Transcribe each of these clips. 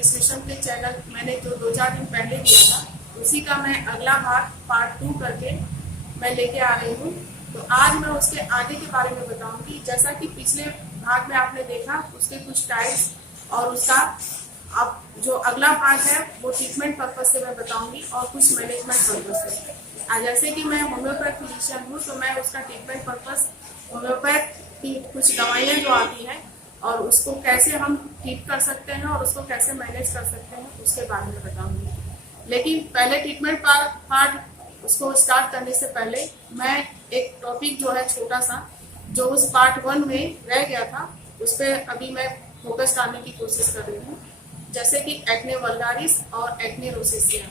Prescription के channel मैंने जो 2-4 दिन पहले दिया था उसी का मैं अगला भाग पार्ट 2 करके मैं लेके आ रही हूँ। तो आज मैं उसके आगे के बारे में बताऊंगी। जैसा कि पिछले भाग में आपने देखा उसके कुछ टाइप्स और उसका अब जो अगला भाग है वो ट्रीटमेंट पर्पज से मैं बताऊंगी और कुछ मैनेजमेंट पर्पज से। जैसे कि मैं होम्योपैथ फिजिशियन हूँ तो मैं उसका ट्रीटमेंट पर्पज होम्योपैथ की कुछ दवाइयाँ जो आती हैं और उसको कैसे हम ट्रीट कर सकते हैं और उसको कैसे मैनेज कर सकते हैं उसके बारे में बताऊंगी। लेकिन पहले ट्रीटमेंट पार्ट उसको स्टार्ट करने से पहले मैं एक टॉपिक जो है छोटा सा जो उस पार्ट 1 में रह गया था उस पर अभी मैं फोकस डालने की कोशिश कर रही हूँ। जैसे कि एक्ने वल्गारिस और एक्ने रोसेसिया।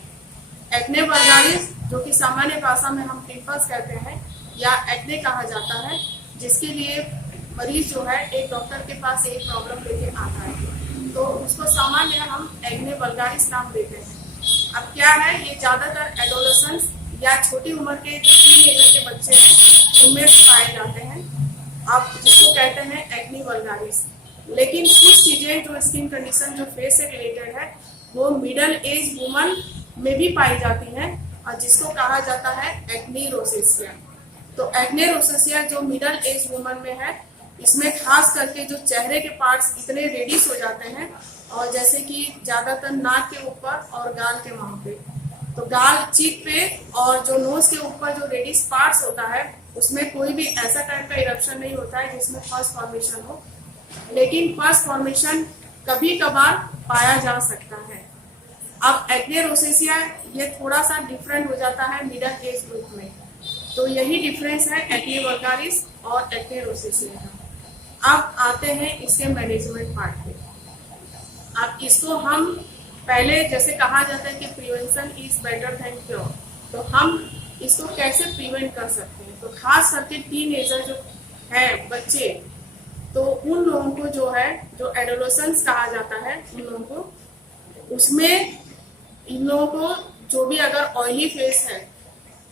एक्ने वल्गारिस जो कि सामान्य भाषा में हम पिंपल्स कहते हैं या एक्ने कहा जाता है, जिसके लिए मरीज जो है एक डॉक्टर के पास एक प्रॉब्लम लेके आता है तो उसको सामान्य हम एक्ने वल्गारिस नाम देते हैं। अब क्या है, ये ज्यादातर एडोलेसेंस या छोटी उम्र के जो टीनेजर के बच्चे हैं उनमें पाए जाते हैं, आप जिसको कहते हैं एक्ने वल्गारिस। लेकिन कुछ चीजें जो स्किन कंडीशन जो फेस से रिलेटेड है वो मिडल एज वुमन में भी पाई जाती हैं और जिसको कहा जाता है एक्ने रोसेसिया। तो एक्ने रोसेसिया जो मिडल एज वुमन में है, इसमें खास करके जो चेहरे के पार्ट्स इतने रेडिश हो जाते हैं और जैसे कि ज्यादातर नाक के ऊपर और गाल के वहां पे, तो गाल चीक पे और जो नोज के ऊपर जो रेडिश पार्ट्स होता है उसमें कोई भी ऐसा टाइप का इरप्शन नहीं होता है जिसमें फर्स्ट फॉर्मेशन हो, लेकिन फर्स्ट फॉर्मेशन कभी कभार पाया जा सकता है। अब एक्ने रोसेसिया ये थोड़ा सा डिफरेंट हो जाता है मिडल एज ग्रुप में, तो यही डिफरेंस है एक्ने वल्गारिस और एक्ने रोसेसिया का। अब आते हैं इसके मैनेजमेंट पार्ट पे। अब इसको हम पहले जैसे कहा जाता है कि prevention is better than cure, तो हम इसको कैसे प्रिवेंट कर सकते हैं। तो खास करके टीनेजर जो है बच्चे, तो उन लोगों को जो है जो एडोलेसेंस कहा जाता है उन लोगों को, उसमें इन लोगों को जो भी अगर ऑयली फेस है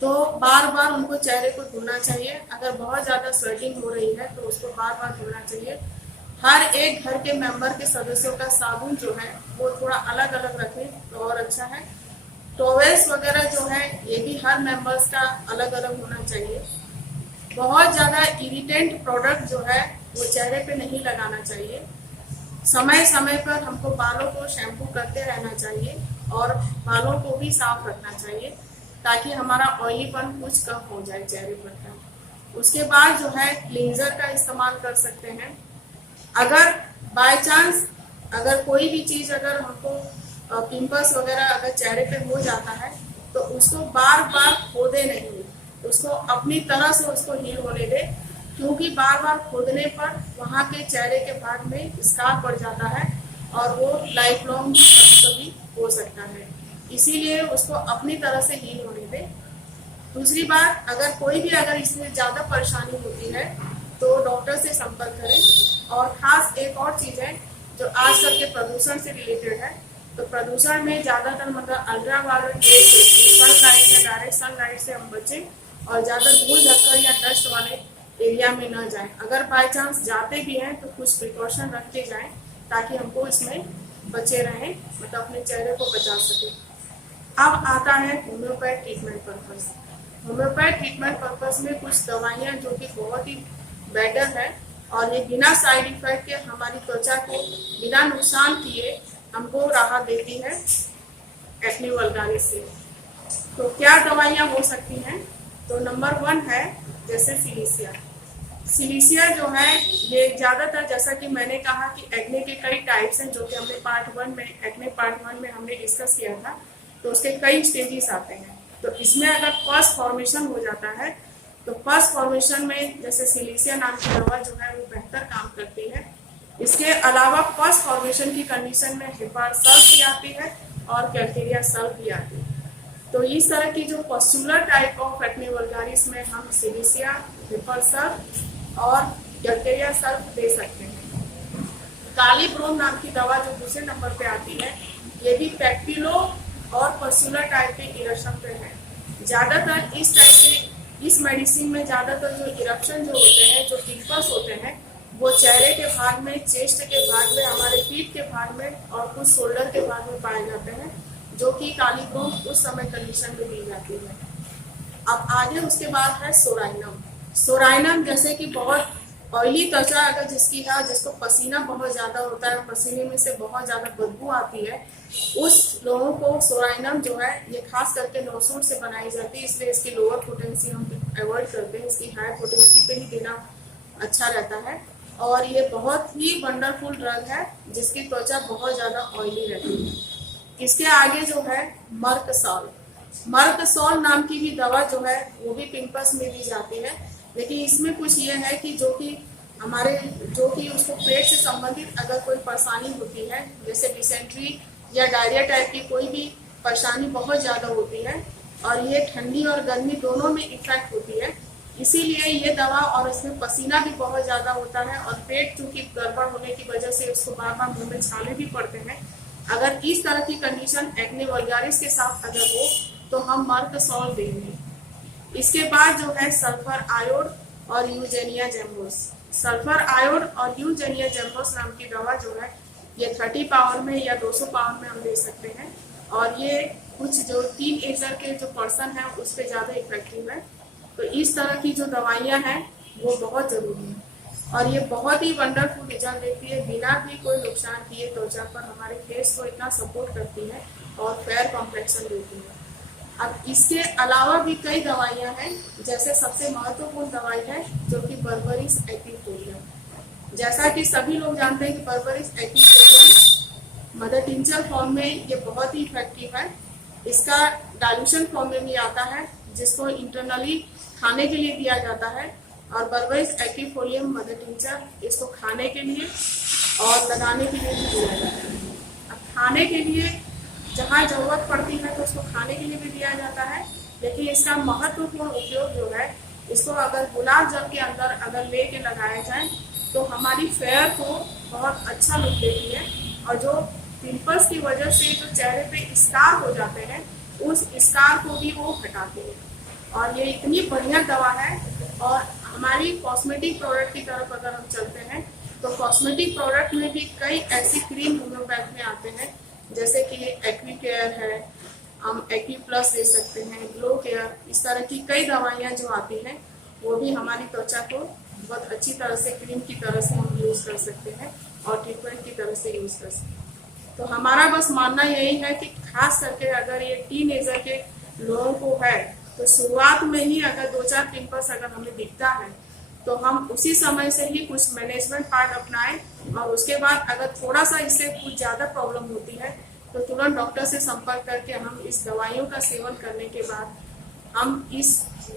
तो बार बार उनको चेहरे को धोना चाहिए। अगर बहुत ज्यादा स्वेटिंग हो रही है तो उसको बार बार धोना चाहिए। हर एक घर के मेंबर के सदस्यों का साबुन जो है वो थोड़ा अलग अलग रखें तो और अच्छा है। टॉवेल्स वगैरह जो है ये भी हर मेंबर्स का अलग अलग होना चाहिए। बहुत ज्यादा इरिटेंट प्रोडक्ट जो है वो चेहरे पे नहीं लगाना चाहिए। समय समय पर हमको बालों को शैम्पू करते रहना चाहिए और बालों को भी साफ रखना चाहिए ताकि हमारा ऑयलीपन कुछ कम हो जाए चेहरे पर का। उसके बाद जो है क्लींजर का इस्तेमाल कर सकते हैं। अगर बाय चांस अगर कोई भी चीज अगर हमको पिंपल्स वगैरह अगर चेहरे पे हो जाता है तो उसको बार बार खोदे नहीं, उसको अपनी तरह से उसको हील होने दे, क्योंकि बार बार खोदने पर वहाँ के चेहरे के भाग में स्कार पड़ जाता है और वो लाइफ लॉन्ग भी कभी कभी हो सकता है। इसीलिए उसको अपनी तरह से हील होने दे। दूसरी बात, अगर कोई भी अगर इसमें ज्यादा परेशानी होती है तो डॉक्टर से संपर्क करें। और खास एक और चीज है जो आजकल के प्रदूषण से रिलेटेड है, तो प्रदूषण में ज्यादातर मतलब अल्ट्रावायलेट रेज, सनलाइट या डायरेक्ट सनलाइट से हम बचें और ज्यादा धूल धक्कर या डस्ट वाले एरिया में न जाएं। अगर बाय चांस जाते भी हैं तो कुछ प्रिकॉशन रख के जाएं ताकि हमको इसमें बचे रहें, मतलब अपने चेहरे को बचा सके। अब आता है homeopath treatment purpose. Homeopath treatment purpose में कुछ दवाइयाँ जो कि बहुत ही बेटर है और ये बिना साइड इफेक्ट के हमारी त्वचा को बिना नुकसान किए हमको राहत देती है एक्ने वल्गारिस से। तो क्या दवाइयाँ हो सकती हैं? तो नंबर 1 है जैसे सिलिसिया। सिलिसिया जो है ये ज्यादातर, जैसा कि मैंने कहा कि एक्ने के कई टाइप्स हैं जो कि हमने पार्ट 1 में एक्ने पार्ट 1 में हमने डिस्कस किया था, तो उसके कई स्टेजेस आते हैं। तो इसमें अगर फर्स्ट फॉर्मेशन हो जाता है तो फर्स्ट फॉर्मेशन में जैसे सिलिसिया नाम की दवा जो है वो बेहतर काम करती है। इसके अलावा फर्स्ट फॉर्मेशन की कंडीशन में हेपार सल्फ भी आती है और कैल्केरिया सल्फ भी आती है। तो इस तरह की जो पॉस्टुलर टाइप ऑफ एक्ने वल्गारिस में हम सिलिसिया, हेपार सल्फ और कैल्केरिया सल्फ दे सकते हैं। काली ब्रोम नाम की दवा जो दूसरे नंबर पे आती है, ये भी पैक्टिलो और पॉस्टुलर टाइप के इरप्शन पे है। ज्यादातर इस टाइप के इस मेडिसिन में ज्यादातर जो इरप्शन जो होते हैं, जो पिंपल्स होते हैं, वो चेहरे के भाग में, चेस्ट के भाग में, हमारे पीठ के भाग में और कुछ शोल्डर के भाग में पाए जाते हैं, जो कि काली ग्रोथ उस समय कंडीशन में दी जाती है। अब आगे उसके बाद है सोराइनम। सोराइनम जैसे कि बहुत ऑयली त्वचा अगर जिसकी है, जिसको पसीना बहुत ज्यादा होता है, पसीने में से बहुत ज्यादा बदबू आती है, उस लोगों को सोराइनम जो है ये खास करके नोसूट से बनाई जाती है, इसलिए इसकी लोअर पोटेंसी हम अवॉइड करते हैं, इसकी हाई पोटेंसी पे ही देना अच्छा रहता है। और ये बहुत ही वंडरफुल ड्रग है जिसकी त्वचा बहुत ज्यादा ऑयली रहती है। इसके आगे जो है मर्कसॉल। मर्कसॉल नाम की भी दवा जो है वो भी पिंपल्स में दी जाती है, लेकिन इसमें कुछ ये है कि जो कि उसको पेट से संबंधित अगर कोई परेशानी होती है, जैसे डिसेंट्री या डायरिया टाइप की कोई भी परेशानी बहुत ज़्यादा होती है और ये ठंडी और गर्मी दोनों में इफेक्ट होती है, इसीलिए ये दवा, और इसमें पसीना भी बहुत ज़्यादा होता है और पेट चूँकि गड़बड़ होने की वजह से उसको बार बार मुँह में छाले भी पड़ते हैं, अगर इस तरह की कंडीशन एक्ने वल्गारिस के साथ अगर हो तो हम मर्कसॉल देंगे। इसके बाद जो है सल्फर आयोड और यूजेनिया जेम्बोस। सल्फर आयोड और यूजेनिया जेम्बोस नाम की दवा जो है ये 30 पावर में या 200 पावर में हम दे सकते हैं, और ये कुछ जो टीन एजर के जो पर्सन है उस पर ज़्यादा इफेक्टिव है। तो इस तरह की जो दवाइयाँ हैं वो बहुत ज़रूरी है और ये बहुत ही वंडरफुल रिजल्ट देती है, बिना भी कोई नुकसान किए त्वचा पर हमारे फेस को इतना सपोर्ट करती है और फेयर कॉम्प्लेक्शन देती है। अब इसके अलावा भी कई दवाइयाँ हैं, जैसे सबसे महत्वपूर्ण दवाई है जो कि बर्बरिस एक्टिफोलियम। जैसा कि सभी लोग जानते हैं कि बर्बरिस एक्टिफोलियम मदर टिंचर फॉर्म में ये बहुत ही इफेक्टिव है। इसका डाइल्यूशन फॉर्म में भी आता है जिसको इंटरनली खाने के लिए दिया जाता है, और बर्बरिस एक्टिफोलियम मदर टिंचर इसको खाने के लिए और लगाने के लिए भी दिया जाता है। अब खाने के लिए जहाँ जरूरत पड़ती है तो उसको खाने के लिए भी दिया जाता है, लेकिन इसका महत्वपूर्ण उपयोग जो है, इसको अगर गुलाब जल के अंदर अगर ले के लगाया जाए तो हमारी फेयर को बहुत अच्छा लुक देती है, और जो पिंपल्स की वजह से जो चेहरे पे स्कार हो जाते हैं उस स्कार को भी वो हटाती है। और ये इतनी बढ़िया दवा है। और हमारी कॉस्मेटिक प्रोडक्ट की तरफ अगर हम चलते हैं तो कॉस्मेटिक प्रोडक्ट में भी कई ऐसी क्रीम होम्योपैथ में आते हैं, जैसे कि एक्वी केयर है, हम एक्वी प्लस दे सकते हैं, ग्लो केयर, इस तरह की कई दवाइयाँ जो आती हैं वो भी हमारी त्वचा को बहुत अच्छी तरह से क्रीम की तरह से हम यूज़ कर सकते हैं और ट्रीटमेंट की तरह से यूज़ कर सकते हैं। तो हमारा बस मानना यही है कि खास करके अगर ये टीनेजर के लोगों को है तो शुरुआत में ही अगर 2-4 पिंपल्स अगर हमें दिखता है तो हम उसी समय से ही कुछ मैनेजमेंट पार्ट अपनाएं, और उसके बाद अगर थोड़ा सा इससे कुछ ज़्यादा प्रॉब्लम होती है तो तुरंत डॉक्टर से संपर्क करके हम इस दवाइयों का सेवन करने के बाद हम इस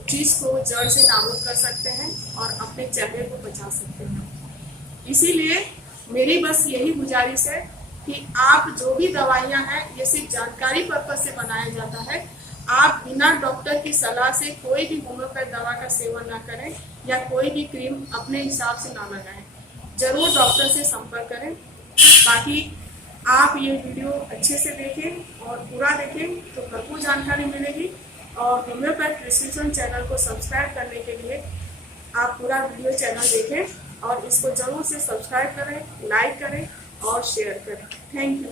चीज़ को जड़ से नाबूद कर सकते हैं और अपने चेहरे को बचा सकते हैं। इसीलिए मेरी बस यही गुजारिश है कि आप जो भी दवाइयाँ हैं ये सिर्फ जानकारी पर्पज से बनाया जाता है, आप बिना डॉक्टर की सलाह से कोई भी होम्योपैथ दवा का सेवन ना करें या कोई भी क्रीम अपने हिसाब से ना लगाएं, जरूर डॉक्टर से संपर्क करें। बाकी आप ये वीडियो अच्छे से देखें और पूरा देखें तो भरपूर जानकारी मिलेगी, और होम्योपैथ प्रिस्क्रिप्शन चैनल को सब्सक्राइब करने के लिए आप पूरा वीडियो चैनल देखें और इसको जरूर से सब्सक्राइब करें, लाइक करें और शेयर करें। Thank you.